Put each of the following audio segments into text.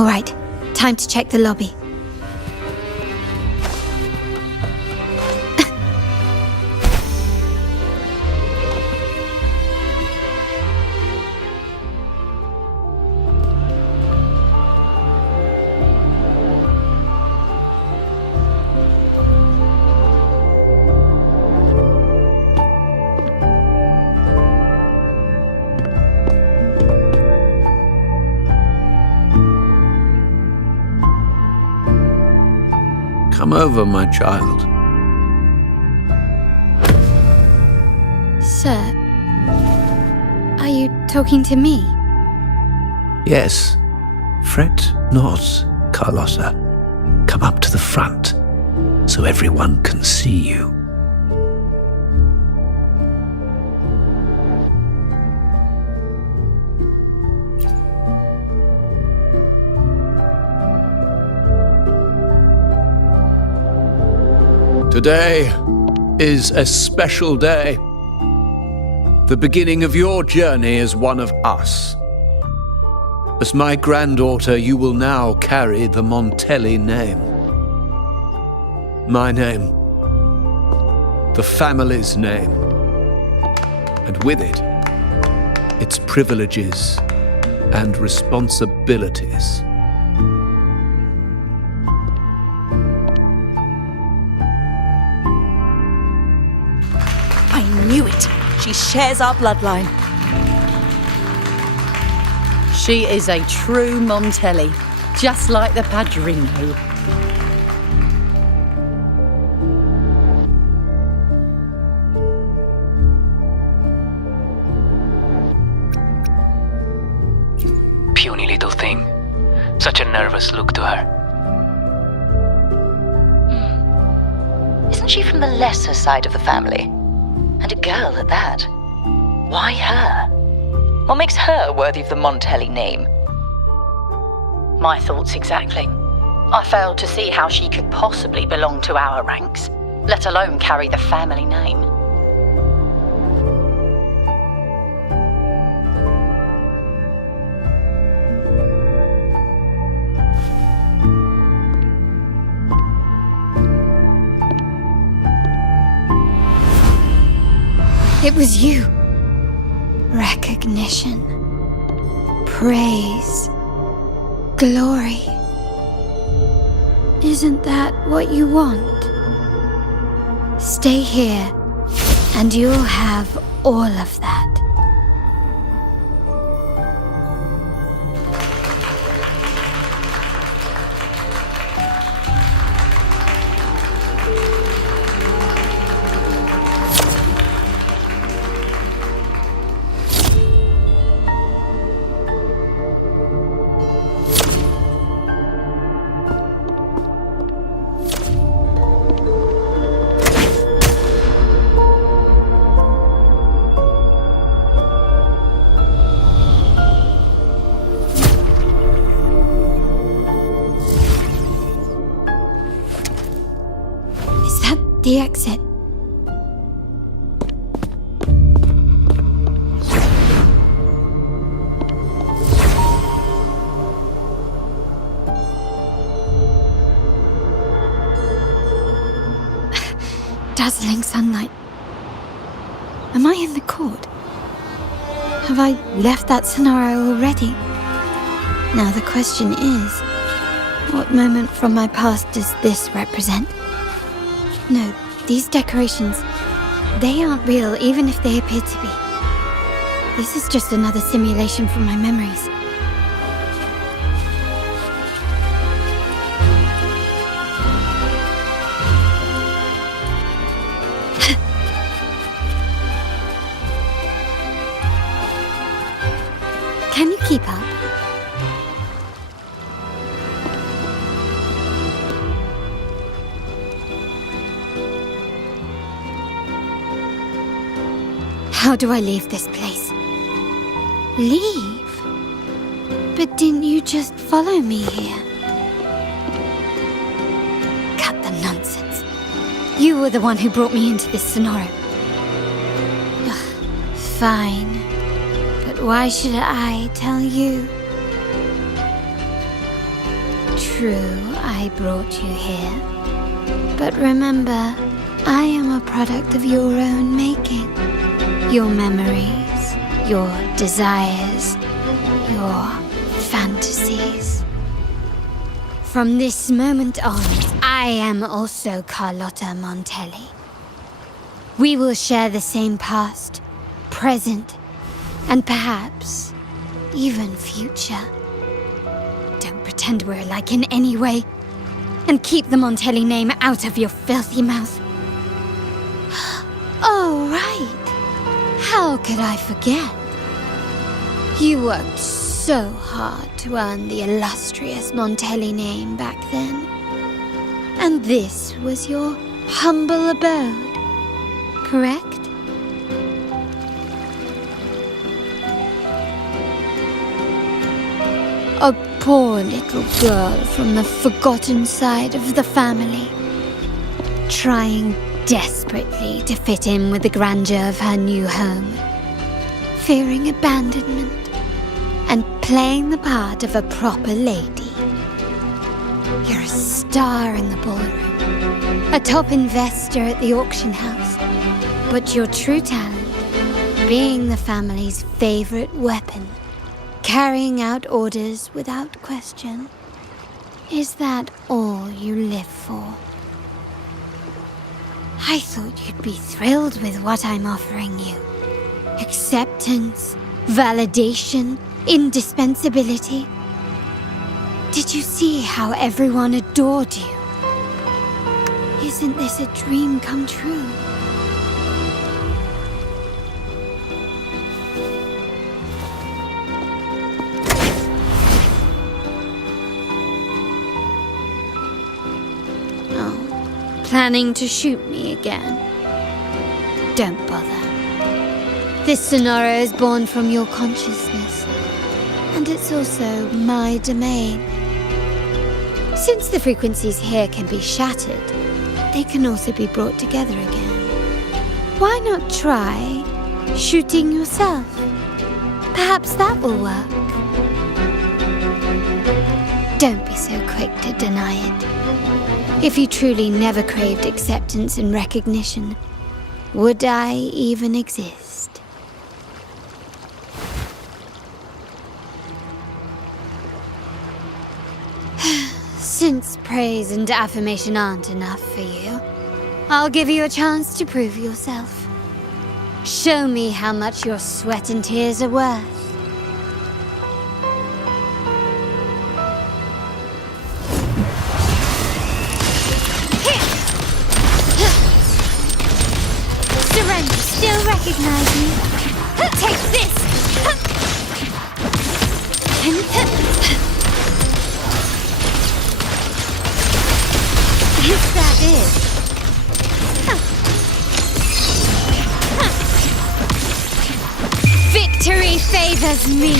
All right, time to check the lobby. Come over, my child. Sir, are you talking to me? Yes. Fret not, Carlotta. Come up to the front, so everyone can see you. Today is a special day. The beginning of your journey as one of us. As my granddaughter, you will now carry the Montelli name. My name. The family's name. And with it, its privileges and responsibilities. I knew it. She shares our bloodline. She is a true Montelli, just like the Padrino. Puny little thing. Such a nervous look to her. Isn't she from the lesser side of the family? And a girl at that. Why her? What makes her worthy of the Montelli name? My thoughts exactly. I failed to see how she could possibly belong to our ranks, let alone carry the family name. It was you. Recognition. Praise. Glory. Isn't that what you want? Stay here, and you'll have all of that. The exit. Dazzling sunlight. Am I in the court? Have I left that scenario already? Now the question is, what moment from my past does this represent? No, these decorations, they aren't real even if they appear to be. This is just another simulation from my memories. Can you keep up? How do I leave this place? Leave? But didn't you just follow me here? Cut the nonsense. You were the one who brought me into this scenario. Ugh, fine. But why should I tell you? true I brought you here. But remember, I am a product of your own making. Your memories, your desires, your fantasies. From this moment on, I am also Carlotta Montelli. We will share the same past, present, and perhaps even future. Don't pretend we're alike in any way, and keep the Montelli name out of your filthy mouth. Oh, right. How could I forget? You worked so hard to earn the illustrious Montelli name back then. And this was your humble abode, correct? A poor little girl from the forgotten side of the family, trying desperately to fit in with the grandeur of her new home, fearing abandonment, and playing the part of a proper lady. You're a star in the ballroom, a top investor at the auction house, but your true talent, being the family's favorite weapon, carrying out orders without question. Is that all you live for? I thought you'd be thrilled with what I'm offering you. Acceptance, validation, indispensability. Did you see how everyone adored you? Isn't this a dream come true? Planning to shoot me again? Don't bother. This sonoro is born from your consciousness, and it's also my domain. Since the frequencies here can be shattered, they can also be brought together again. Why not try shooting yourself? Perhaps that will work. Don't be so quick to deny it. If you truly never craved acceptance and recognition, would I even exist? Since praise and affirmation aren't enough for you, I'll give you a chance to prove yourself. Show me how much your sweat and tears are worth. Still recognize me? Take this! Is that it? Victory favors me!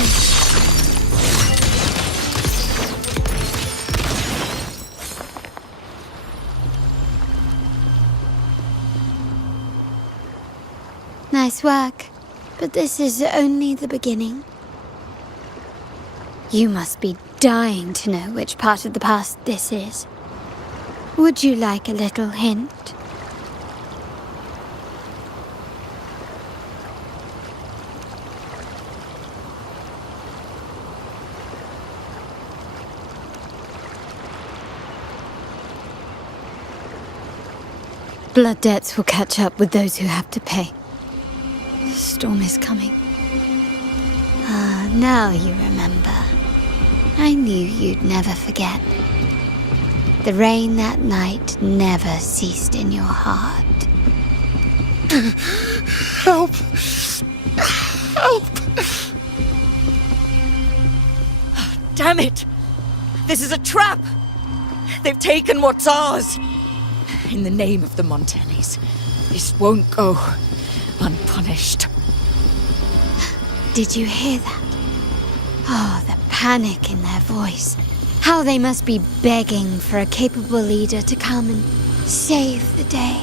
Nice work, but this is only the beginning. You must be dying to know which part of the past this is. Would you like a little hint? Blood debts will catch up with those who have to pay. The storm is coming. Ah, now you remember. I knew you'd never forget. The rain that night never ceased in your heart. Help! Help! Damn it! This is a trap! They've taken what's ours! In the name of the Montellis, this won't go unpunished. Did you hear that? Oh, the panic in their voice. How they must be begging for a capable leader to come and save the day.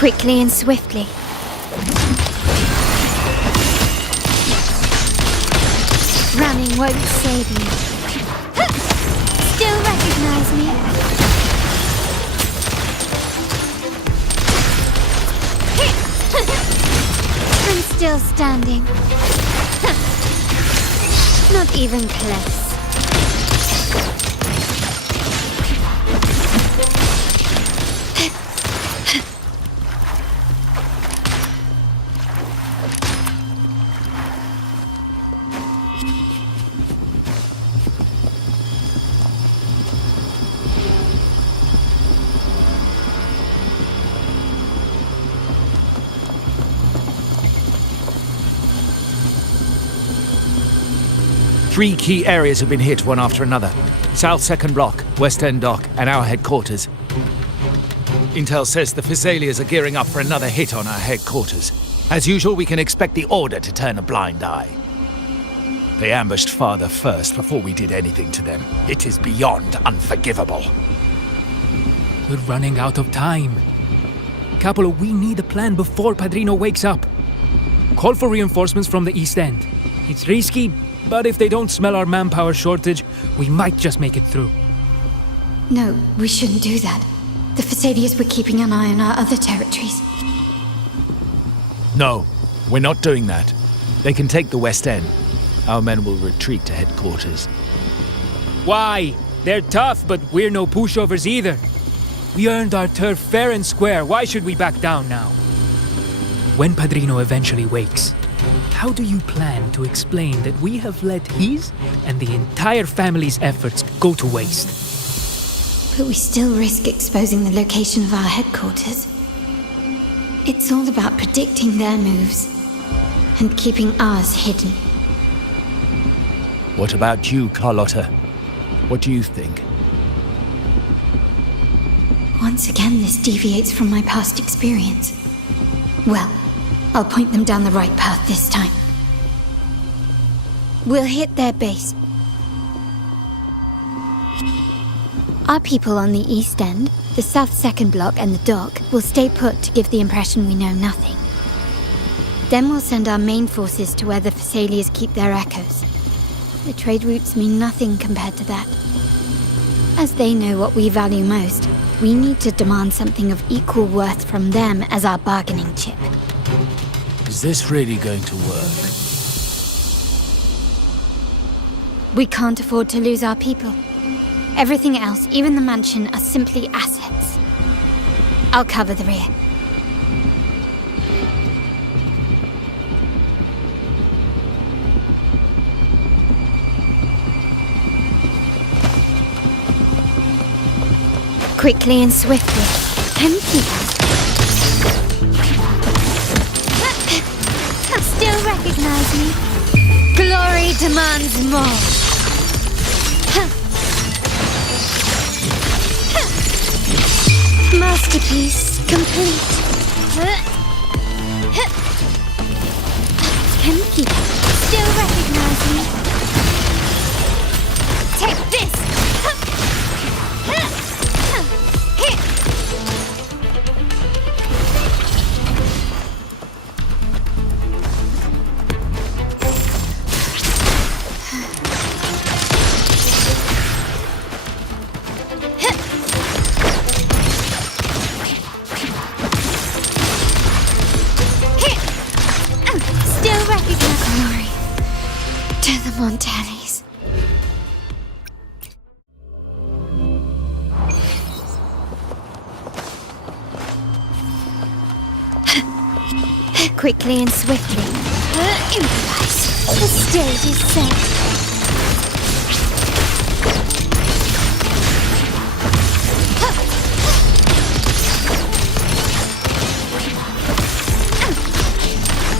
Quickly and swiftly. Running won't save me. Still recognize me? I'm still standing. Not even close. Three key areas have been hit one after another. South Second Block, West End Dock, and our headquarters. Intel says the Physalias are gearing up for another hit on our headquarters. As usual, we can expect the Order to turn a blind eye. They ambushed Father first before we did anything to them. It is beyond unforgivable. We're running out of time. Capolo, we need a plan before Padrino wakes up. Call for reinforcements from the East End. It's risky, but if they don't smell our manpower shortage, we might just make it through. No, we shouldn't do that. The Physalias were keeping an eye on our other territories. No, we're not doing that. They can take the West End. Our men will retreat to headquarters. Why? They're tough, but we're no pushovers either. We earned our turf fair and square. Why should we back down now? When Padrino eventually wakes, how do you plan to explain that we have let his and the entire family's efforts go to waste? But we still risk exposing the location of our headquarters. It's all about predicting their moves and keeping ours hidden. What about you, Carlotta? What do you think? Once again, this deviates from my past experience. Well, I'll point them down the right path this time. We'll hit their base. Our people on the East End, the South Second Block and the Dock will stay put to give the impression we know nothing. Then we'll send our main forces to where the Physalias keep their echoes. The trade routes mean nothing compared to that. As they know what we value most, we need to demand something of equal worth from them as our bargaining chip. Is this really going to work? We can't afford to lose our people. Everything else, even the mansion, are simply assets. I'll cover the rear. Quickly and swiftly. Can you keep us? Still recognize me? Glory demands more. Masterpiece complete. Can you keep up? Still recognize me? Take this! Still recognize glory to the Montannis. Quickly and swiftly. Improvise. The stage is set.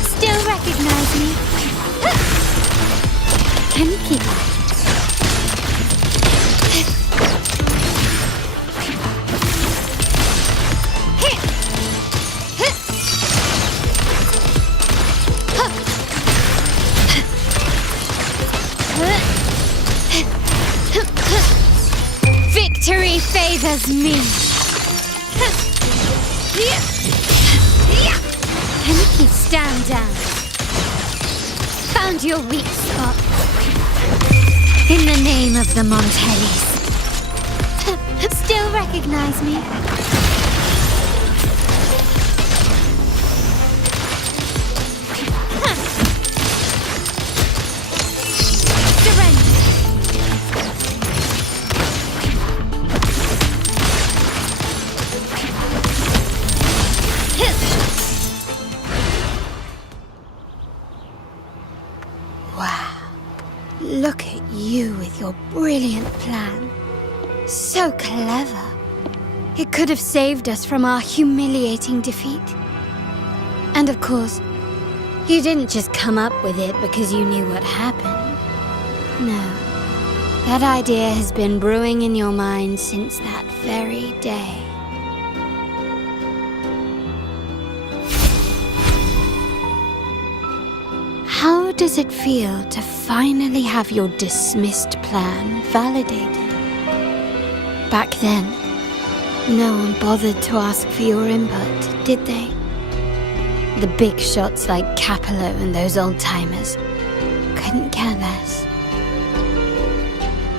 Still recognize me? Can you keep up? Victory favors me. Stand down. Found your weak spot. In the name of the Montellis. Still recognize me? Surrender. Wow. Look at you with your brilliant plan. So clever. It could have saved us from our humiliating defeat. And of course, you didn't just come up with it because you knew what happened. No. That idea has been brewing in your mind since that very day. How does it feel to finally have your dismissed plan validated? Back then, no one bothered to ask for your input, did they? The big shots like Capello and those old-timers couldn't care less.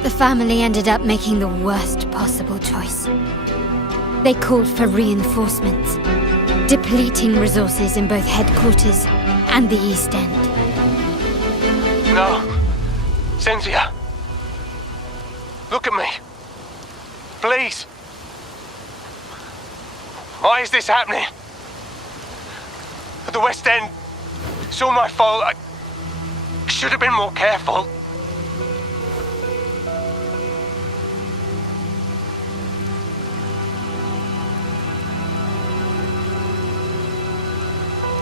The family ended up making the worst possible choice. They called for reinforcements, depleting resources in both headquarters and the East End. No. Cynthia. Look at me. Please. Why is this happening? At the West End, it's all my fault. I should have been more careful.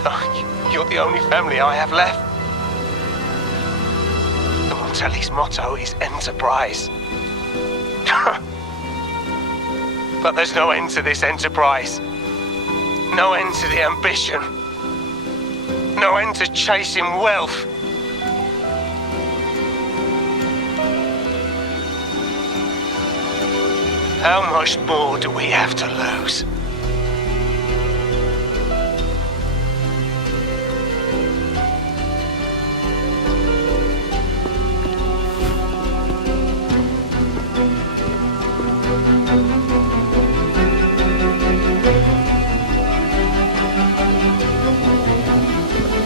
Oh, you're the only family I have left. The Montelli's motto is enterprise. But there's no end to this enterprise. No end to the ambition. No end to chasing wealth. How much more do we have to lose?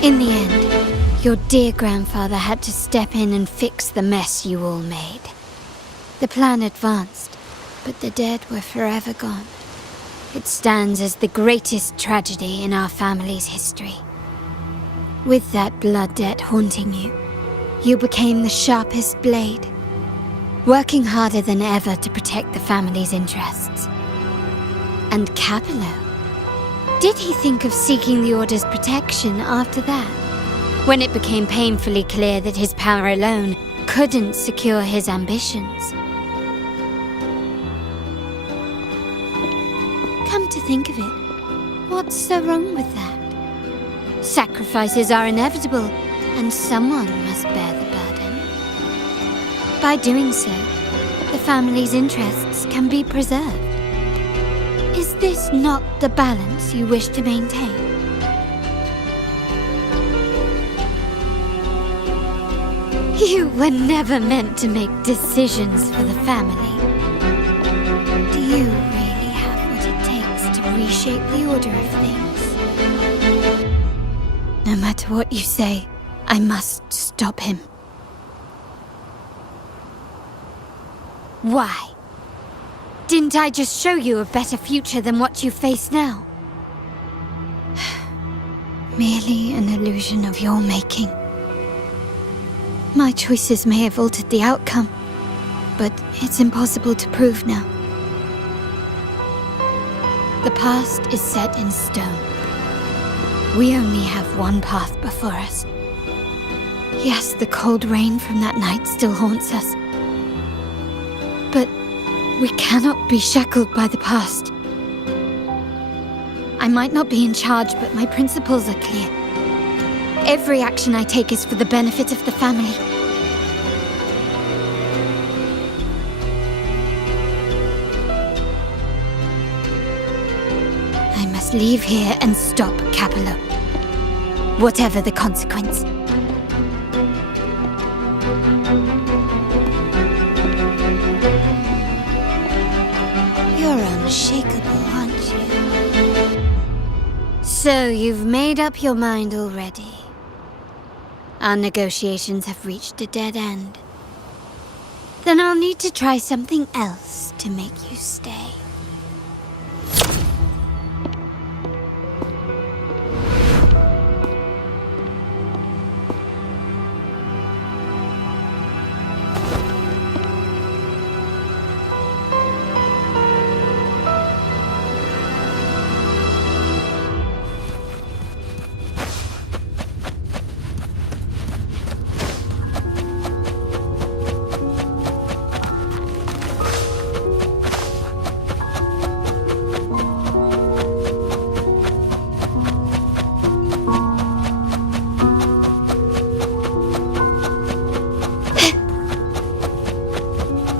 In the end, your dear grandfather had to step in and fix the mess you all made. The plan advanced, but the dead were forever gone. It stands as the greatest tragedy in our family's history. With that blood debt haunting you, you became the sharpest blade, working harder than ever to protect the family's interests. And Capello? Did he think of seeking the Order's protection after that, when it became painfully clear that his power alone couldn't secure his ambitions? Come to think of it, what's so wrong with that? Sacrifices are inevitable, and someone must bear the burden. By doing so, the family's interests can be preserved. Is this not the balance you wish to maintain? You were never meant to make decisions for the family. Do you really have what it takes to reshape the order of things? No matter what you say, I must stop him. Why? Didn't I just show you a better future than what you face now? Merely an illusion of your making. My choices may have altered the outcome, but it's impossible to prove now. The past is set in stone. We only have one path before us. Yes, the cold rain from that night still haunts us. But we cannot be shackled by the past. I might not be in charge, but my principles are clear. Every action I take is for the benefit of the family. I must leave here and stop Capello. whatever the consequence. You're unshakable, aren't you? So you've made up your mind already. Our negotiations have reached a dead end. Then I'll need to try something else to make you stay.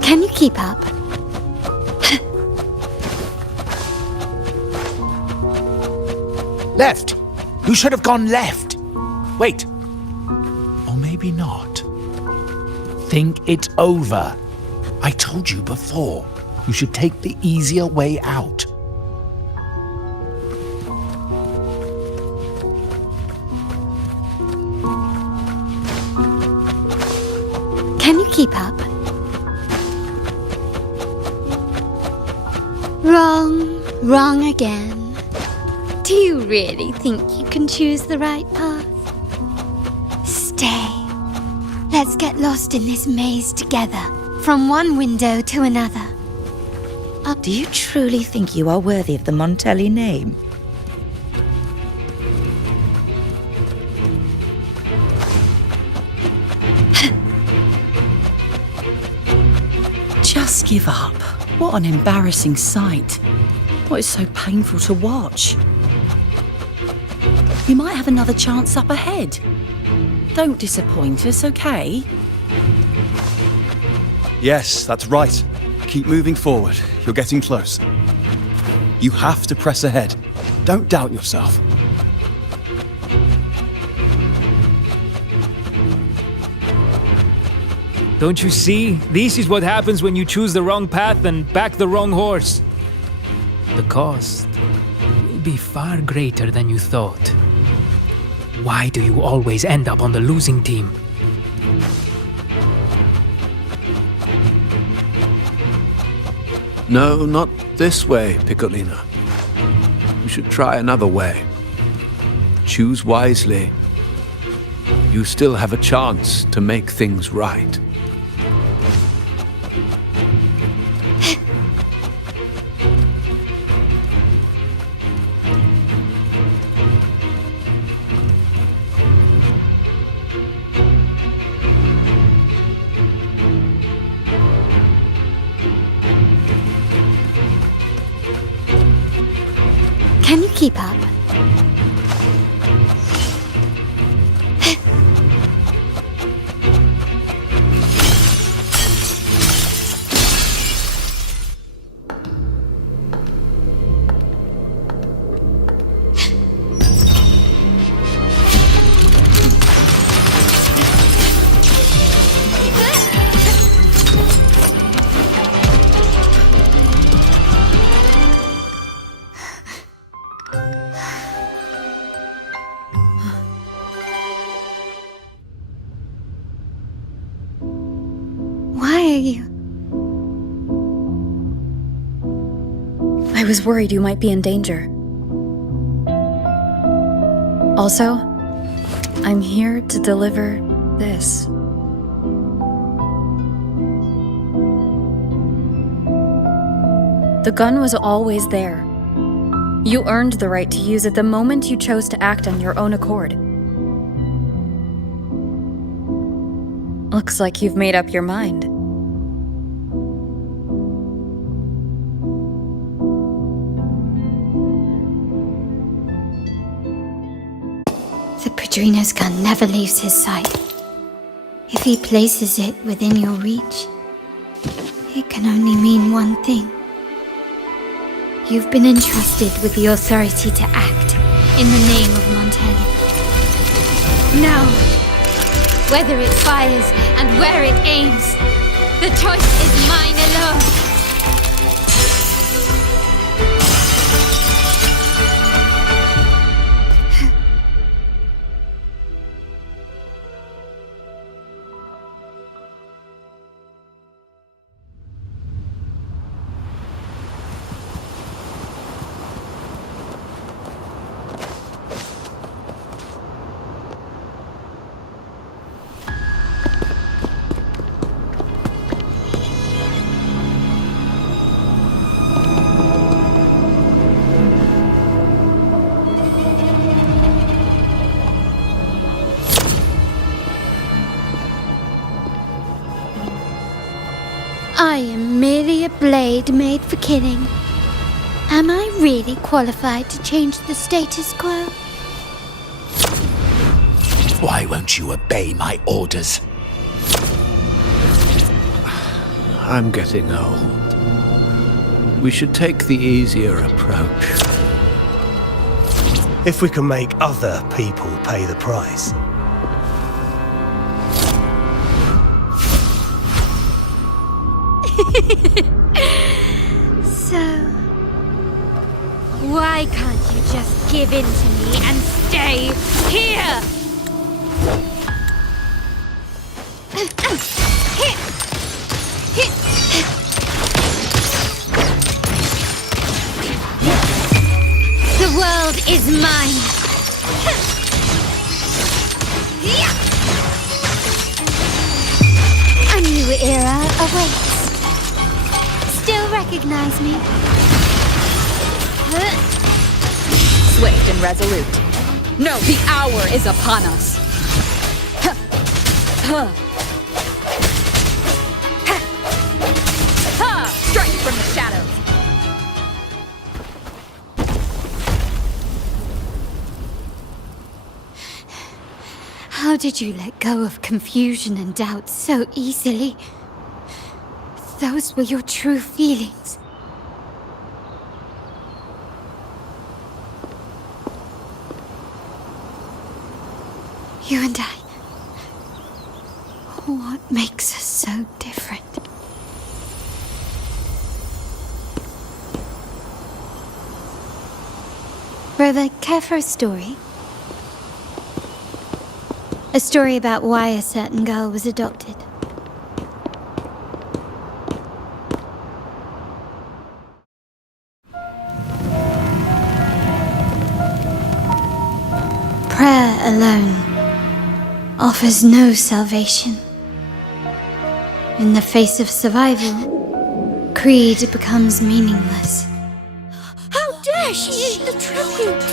Can you keep up? Left! You should have gone left! Wait. Or maybe not. Think it over. I told you before. You should take the easier way out. Can you keep up? Wrong again. Do you really think you can choose the right path? Stay. Let's get lost in this maze together, from one window to another. Do you truly think you are worthy of the Montelli name? Just give up. What an embarrassing sight. What is so painful to watch? You might have another chance up ahead. Don't disappoint us, okay? Yes, that's right. Keep moving forward. You're getting close. You have to press ahead. Don't doubt yourself. Don't you see? This is what happens when you choose the wrong path and back the wrong horse. The cost will be far greater than you thought. Why do you always end up on the losing team? No, not this way, Piccolina. You should try another way. Choose wisely. You still have a chance to make things right. Can you keep up? Why are you? I was worried you might be in danger. Also, I'm here to deliver this. The gun was always there. You earned the right to use it the moment you chose to act on your own accord. Looks like you've made up your mind. The Padrino's gun never leaves his sight. If he places it within your reach, it can only mean one thing. You've been entrusted with the authority to act in the name of Montelli. whether it fires and where it aims. The choice is mine alone. I am merely a blade made for killing. Am I really qualified to change the status quo? Why won't you obey my orders? I'm getting old. We should take the easier approach. If we can make other people pay the price. So, why can't you just give in to me and stay here? The world is mine. A new era awaits. Still recognize me? Swift and resolute. No, the hour is upon us. Strike from the shadows. How did you let go of confusion and doubt so easily? Those were your true feelings. You and I. What makes us so different? Brother, care for a story? A story about why a certain girl was adopted. Prayer alone offers no salvation. In the face of survival, creed becomes meaningless. How dare she eat the tribute?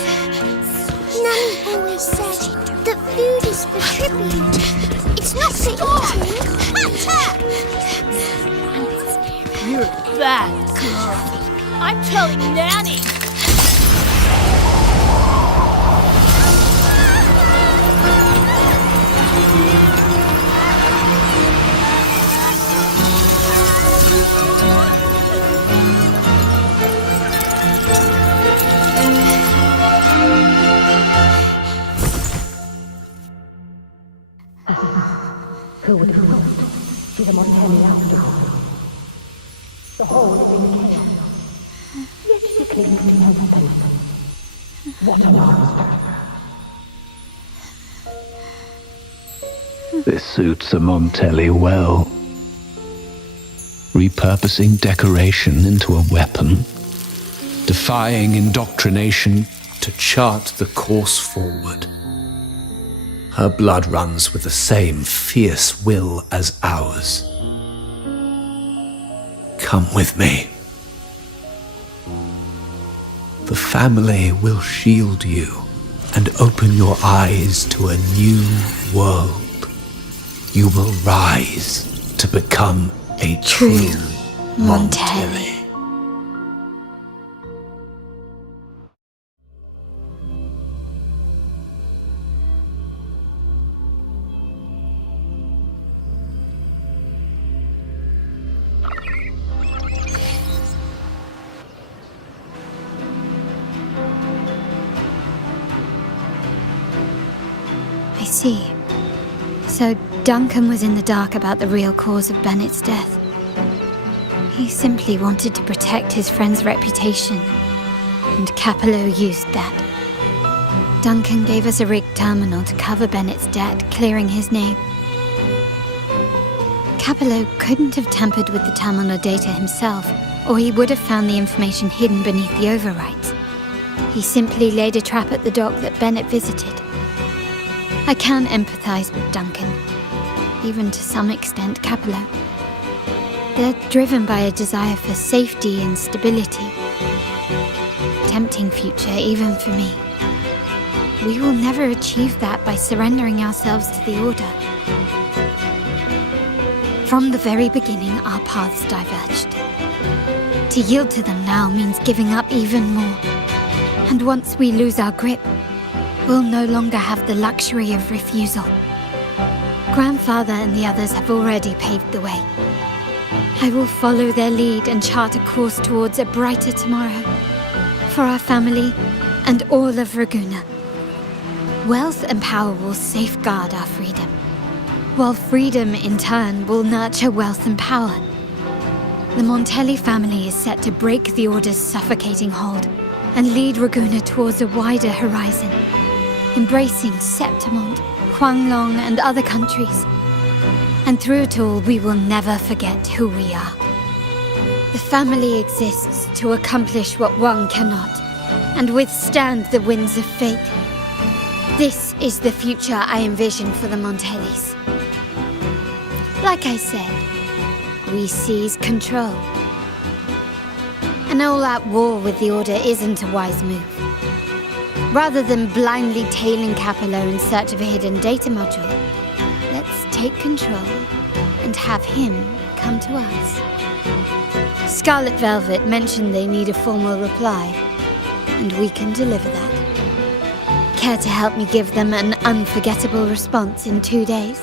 Nanny always said that food is for tribute. It's not for eating. You're a bad girl. I'm telling Nanny. Who would have thought? She's a Montelli after all. The whole is in chaos. Yet she clings to her weapon. What a monster! This suits a Montelli well. Repurposing decoration into a weapon, defying indoctrination to chart the course forward. Her blood runs with the same fierce will as ours. Come with me. The family will shield you and open your eyes to a new world. You will rise to become a true Montelli. I see. So Duncan was in the dark about the real cause of Bennett's death. He simply wanted to protect his friend's reputation, and Capello used that. Duncan gave us a rigged terminal to cover Bennett's debt, clearing his name. Capello couldn't have tampered with the terminal data himself, or he would have found the information hidden beneath the overwrites. He simply laid a trap at the dock that Bennett visited. I can empathize with Duncan, even to some extent Capello. They're driven by a desire for safety and stability. Tempting future, even for me. We will never achieve that by surrendering ourselves to the Order. From the very beginning, our paths diverged. To yield to them now means giving up even more. And once we lose our grip, we'll no longer have the luxury of refusal. Grandfather and the others have already paved the way. I will follow their lead and chart a course towards a brighter tomorrow. For our family and all of Raguna. Wealth and power will safeguard our freedom, while freedom in turn will nurture wealth and power. The Montelli family is set to break the Order's suffocating hold and lead Raguna towards a wider horizon, embracing Septimont, Huanglong, and other countries. And through it all, we will never forget who we are. The family exists to accomplish what one cannot, and withstand the winds of fate. This is the future I envision for the Montellis. Like I said, we seize control. An all-out war with the Order isn't a wise move. Rather than blindly tailing Capello in search of a hidden data module, let's take control and have him come to us. Scarlet Velvet mentioned they need a formal reply, and we can deliver that. Care to help me give them an unforgettable response in 2 days?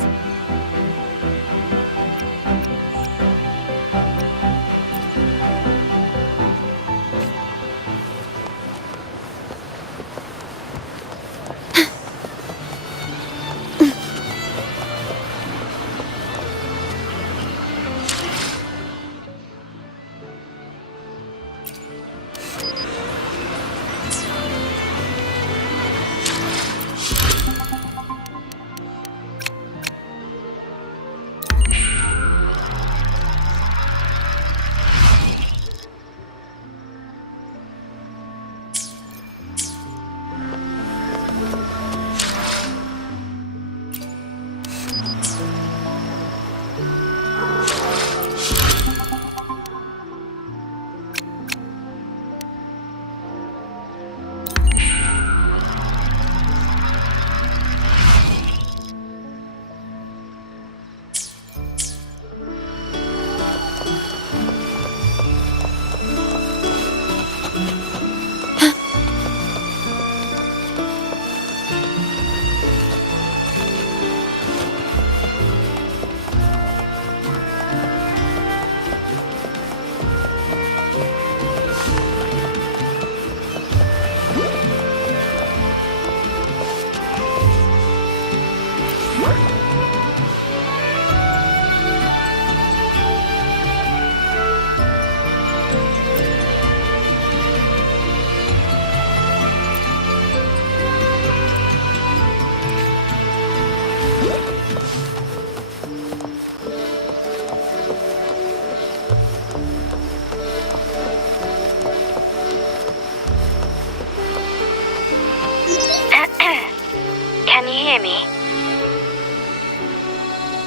Can you hear me?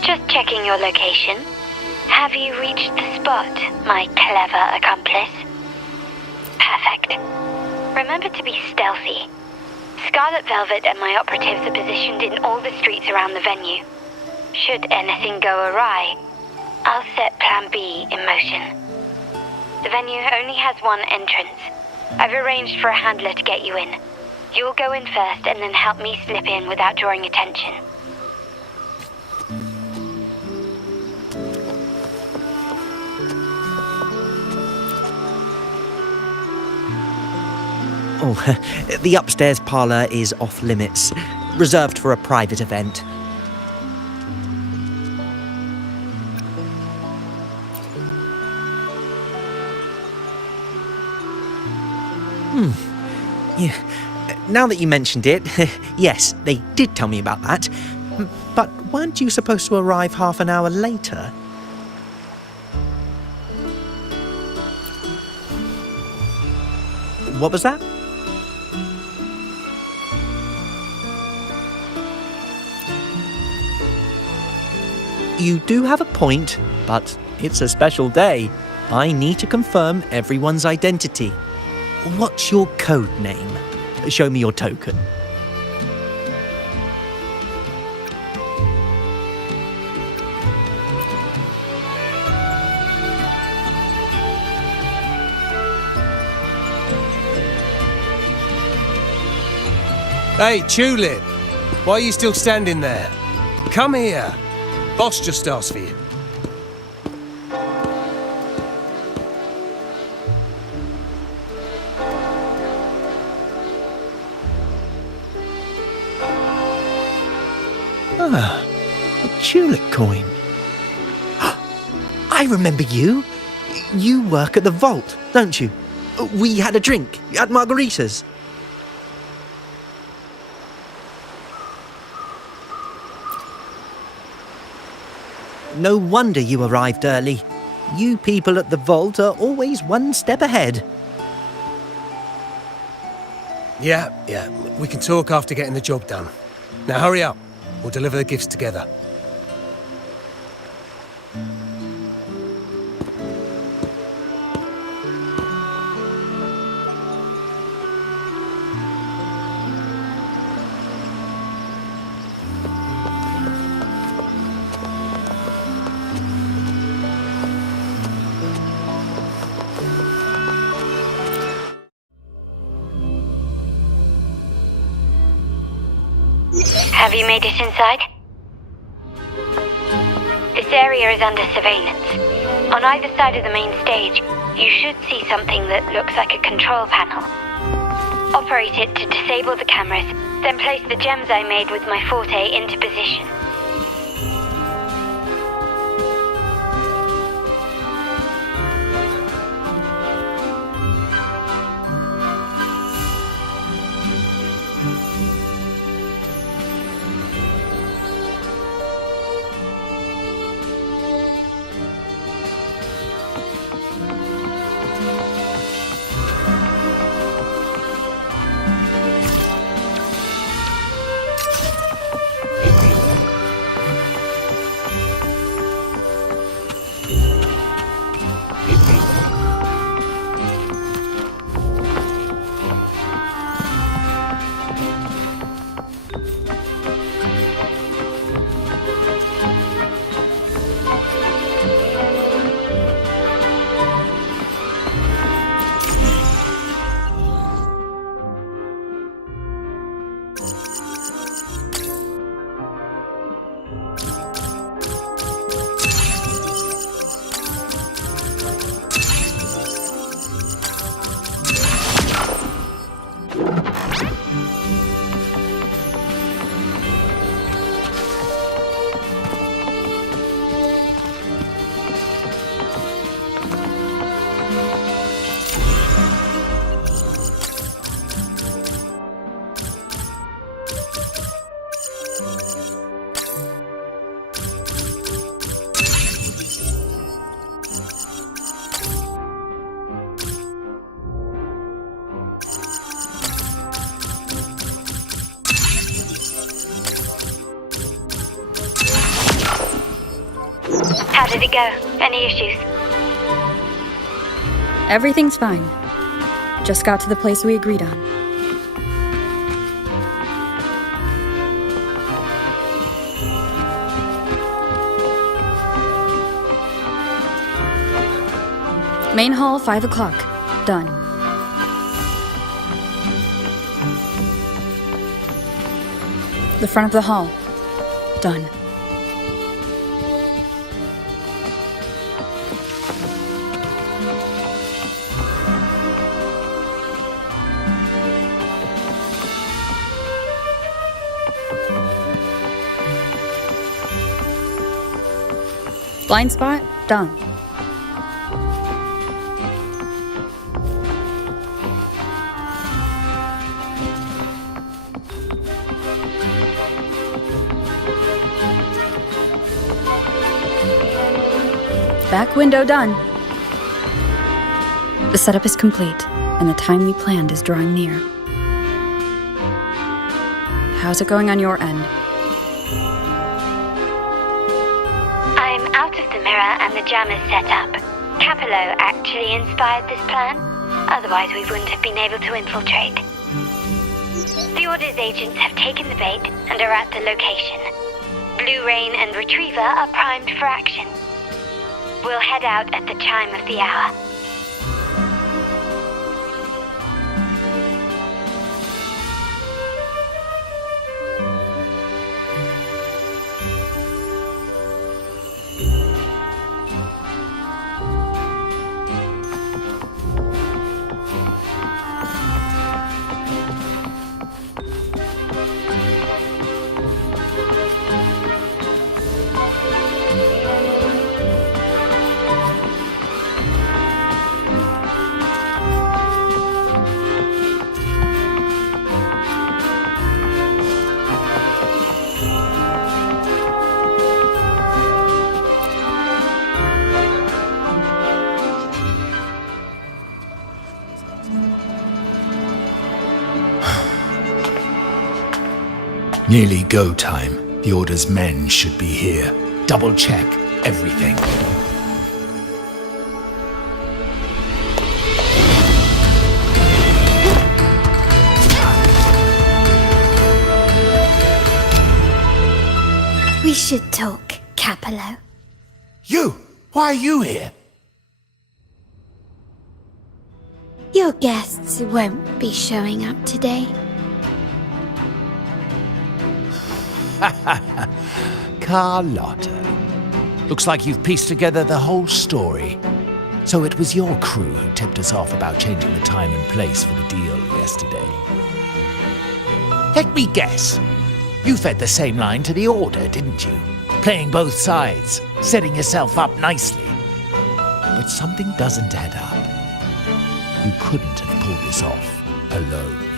Just checking your location. Have you reached the spot, my clever accomplice? Perfect. Remember to be stealthy. Scarlet Velvet and my operatives are positioned in all the streets around the venue. Should anything go awry, I'll set Plan B in motion. The venue only has one entrance. I've arranged for a handler to get you in. You'll go in first and then help me slip in without drawing attention. Oh, the upstairs parlour is off limits, reserved for a private event. Yeah. Now that you mentioned it, yes, they did tell me about that. But weren't you supposed to arrive half an hour later? What was that? You do have a point, but it's a special day. I need to confirm everyone's identity. What's your code name? Show me your token. Hey, Tulip! Why are you still standing there? Come here. Boss just asked for you. Ah, a tulip coin. I remember you. You work at the vault, don't you? We had a drink at Margarita's. No wonder you arrived early. You people at the vault are always one step ahead. Yeah, we can talk after getting the job done. Now hurry up. We'll deliver the gifts together. Have you made it inside? This area is under surveillance. On either side of the main stage, you should see something that looks like a control panel. Operate it to disable the cameras, then place the gems I made with my forte into position. How did it go? Any issues? Everything's fine. Just got to the place we agreed on. Main hall, 5 o'clock. Done. The front of the hall. Done. Blind spot? Done. Back window done. The setup is complete, and the time we planned is drawing near. How's it going on your end? I'm out of the mirror and the jam is set up. Capello actually inspired this plan. Otherwise, we wouldn't have been able to infiltrate. The Order's agents have taken the bait and are at the location. Blue Rain and Retriever are primed for action. We'll head out at the chime of the hour. Nearly go time. The Order's men should be here. Double check everything. We should talk, Capello. You! Why are you here? Your guests won't be showing up today. Carlotta. Looks like you've pieced together the whole story. So it was your crew who tipped us off about changing the time and place for the deal yesterday. Let me guess. You fed the same line to the Order, didn't you? Playing both sides, setting yourself up nicely. But something doesn't add up. You couldn't have pulled this off alone.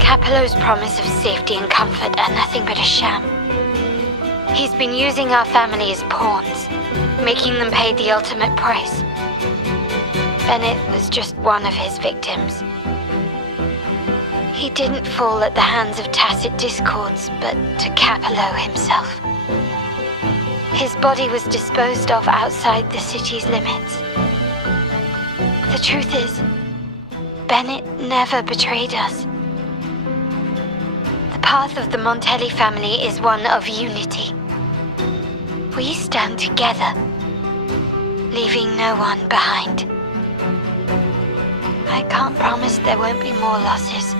Capello's promise of safety and comfort are nothing but a sham. He's been using our family as pawns, making them pay the ultimate price. Bennett was just one of his victims. He didn't fall at the hands of tacit discords, but to Capello himself. His body was disposed of outside the city's limits. The truth is, Bennett never betrayed us. The path of the Montelli family is one of unity. We stand together, leaving no one behind. I can't promise there won't be more losses,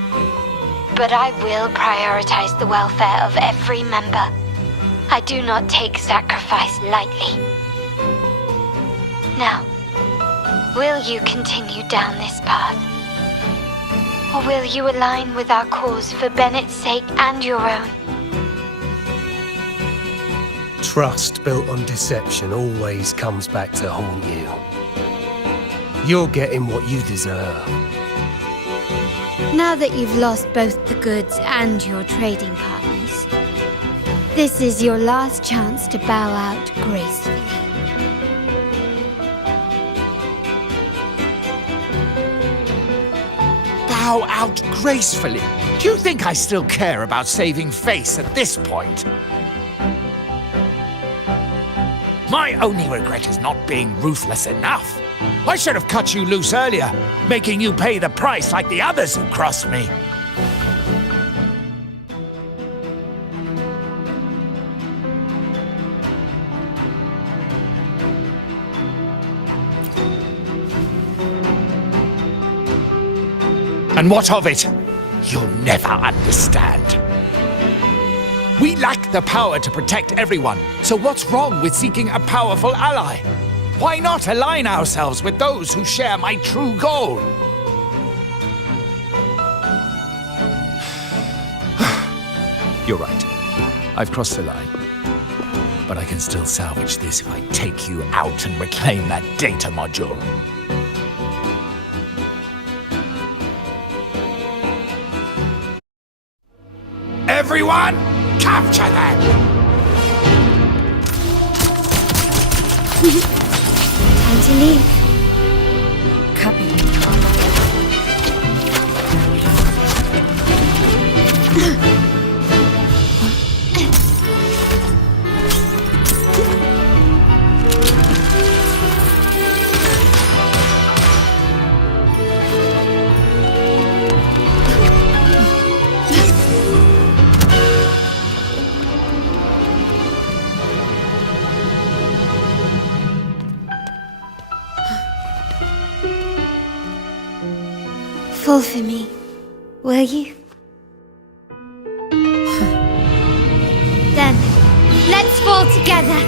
but I will prioritize the welfare of every member. I do not take sacrifice lightly. Now, will you continue down this path? Or will you align with our cause for Bennett's sake and your own? Trust built on deception always comes back to haunt you. You're getting what you deserve. Now that you've lost both the goods and your trading partners, this is your last chance to bow out gracefully. Bow out gracefully? Do you think I still care about saving face at this point? My only regret is not being ruthless enough. I should have cut you loose earlier, making you pay the price like the others who crossed me. And what of it? You'll never understand. We lack the power to protect everyone, so what's wrong with seeking a powerful ally? Why not align ourselves with those who share my true goal? You're right. I've crossed the line. But I can still salvage this if I take you out and reclaim that data module. Everyone, capture them! Time to leave. Copy. Fall for me, will you? Then, let's fall together.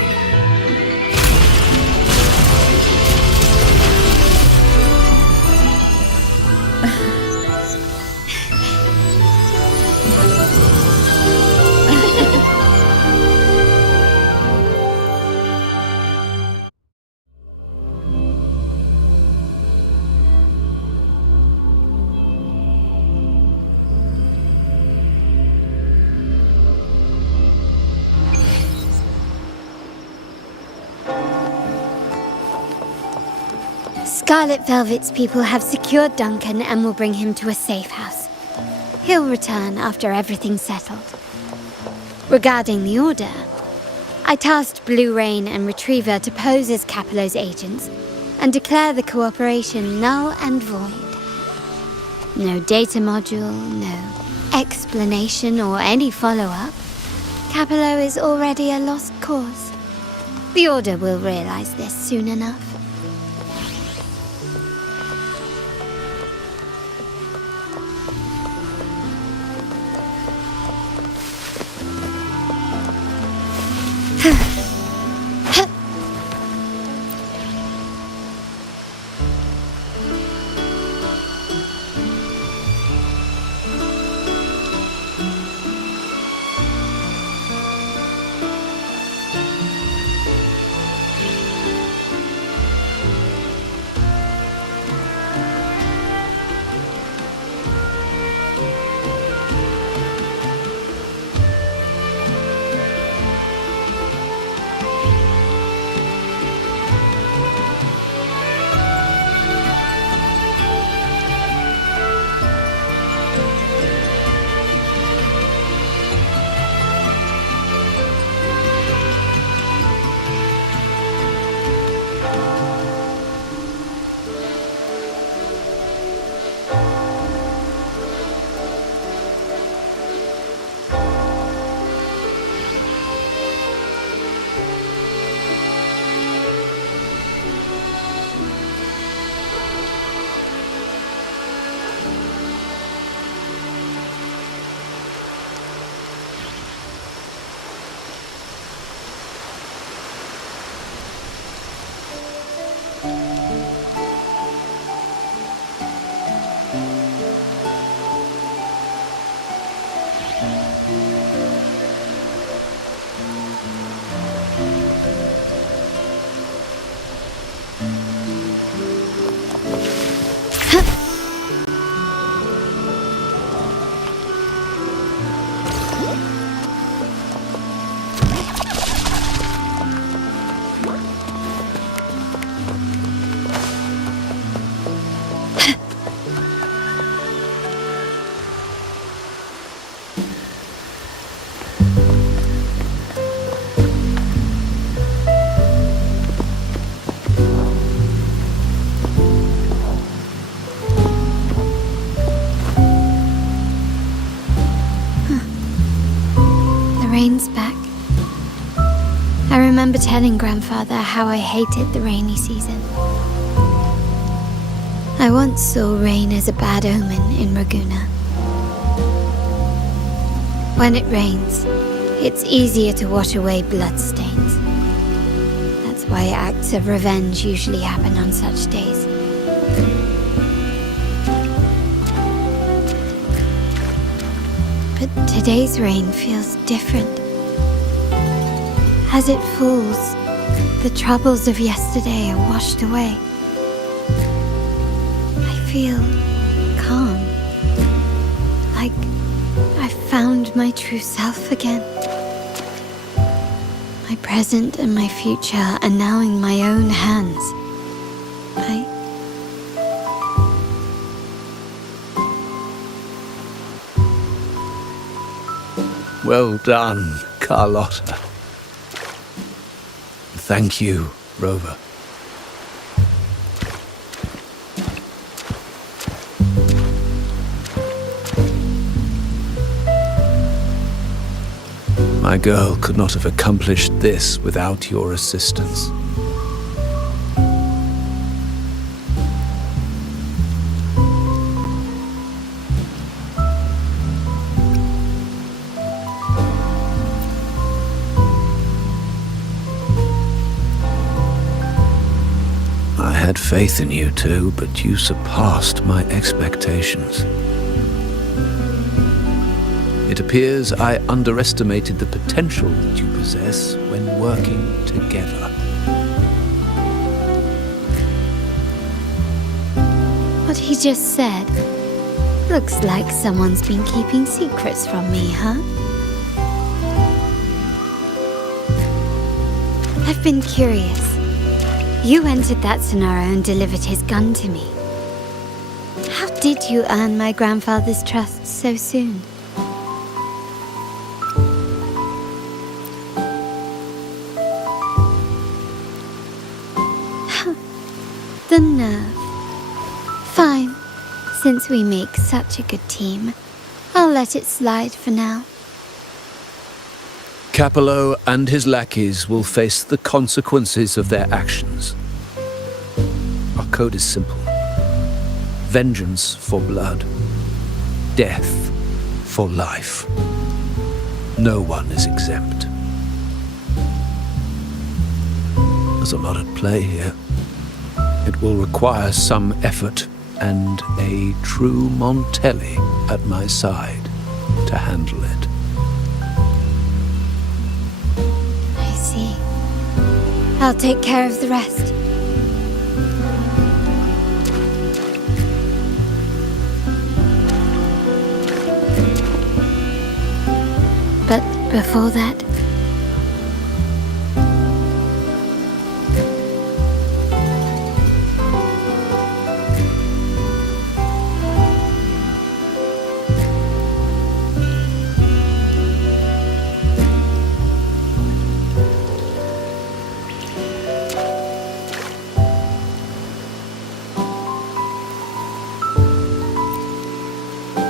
Scarlet Velvet's people have secured Duncan and will bring him to a safe house. He'll return after everything's settled. Regarding the Order, I tasked Blue Rain and Retriever to pose as Capello's agents and declare the cooperation null and void. No data module, no explanation or any follow-up. Capello is already a lost cause. The Order will realize this soon enough. Rain's back. I remember telling Grandfather how I hated the rainy season. I once saw rain as a bad omen in Raguna. When it rains, it's easier to wash away bloodstains. That's why acts of revenge usually happen on such days. But today's rain feels different. As it falls, the troubles of yesterday are washed away. I feel calm, like I found my true self again. My present and my future are now in my own hands. Well done, Carlotta. Thank you, Rover. My girl could not have accomplished this without your assistance. I had faith in you too, but you surpassed my expectations. It appears I underestimated the potential that you possess when working together. What he just said looks like someone's been keeping secrets from me, huh? I've been curious. You entered that scenario and delivered his gun to me. How did you earn my grandfather's trust so soon? The nerve. Fine. Since we make such a good team, I'll let it slide for now. Capello and his lackeys will face the consequences of their actions. Our code is simple. Vengeance for blood. Death for life. No one is exempt. There's a lot at play here. It will require some effort and a true Montelli at my side to handle it. I see. I'll take care of the rest. But before that,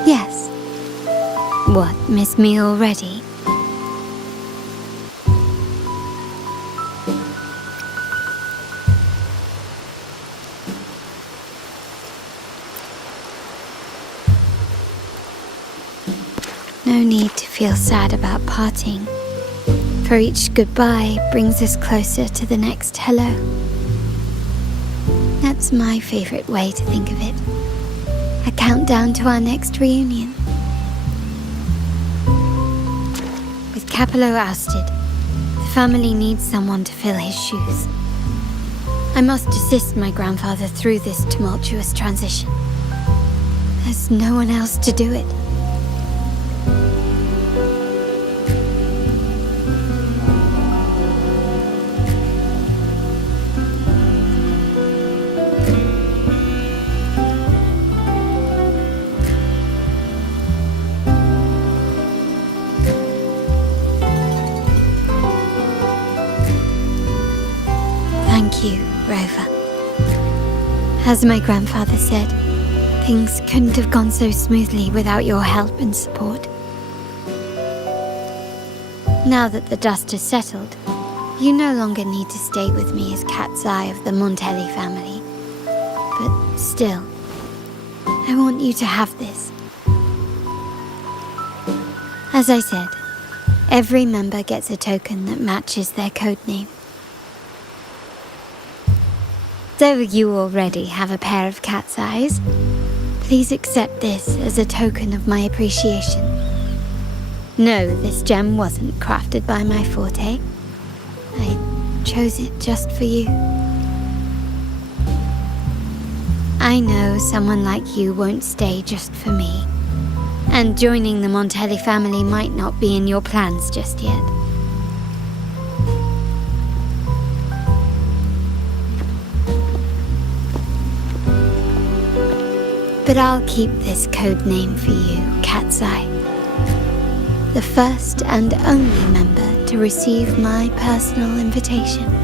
yes. What, miss me already? No need to feel sad about parting, for each goodbye brings us closer to the next hello. That's my favorite way to think of it. A countdown to our next reunion. With Capello ousted, the family needs someone to fill his shoes. I must assist my grandfather through this tumultuous transition. There's no one else to do it. Thank you, Rover. As my grandfather said, things couldn't have gone so smoothly without your help and support. Now that the dust has settled, you no longer need to stay with me as cat's eye of the Montelli family. But still, I want you to have this. As I said, every member gets a token that matches their codename. Though you already have a pair of cat's eyes, please accept this as a token of my appreciation. No, this gem wasn't crafted by my forte. chose it just for you. I know someone like you won't stay just for me, and joining the Montelli family might not be in your plans just yet. But I'll keep this code name for you, Cat's Eye. The first and only member to receive my personal invitation.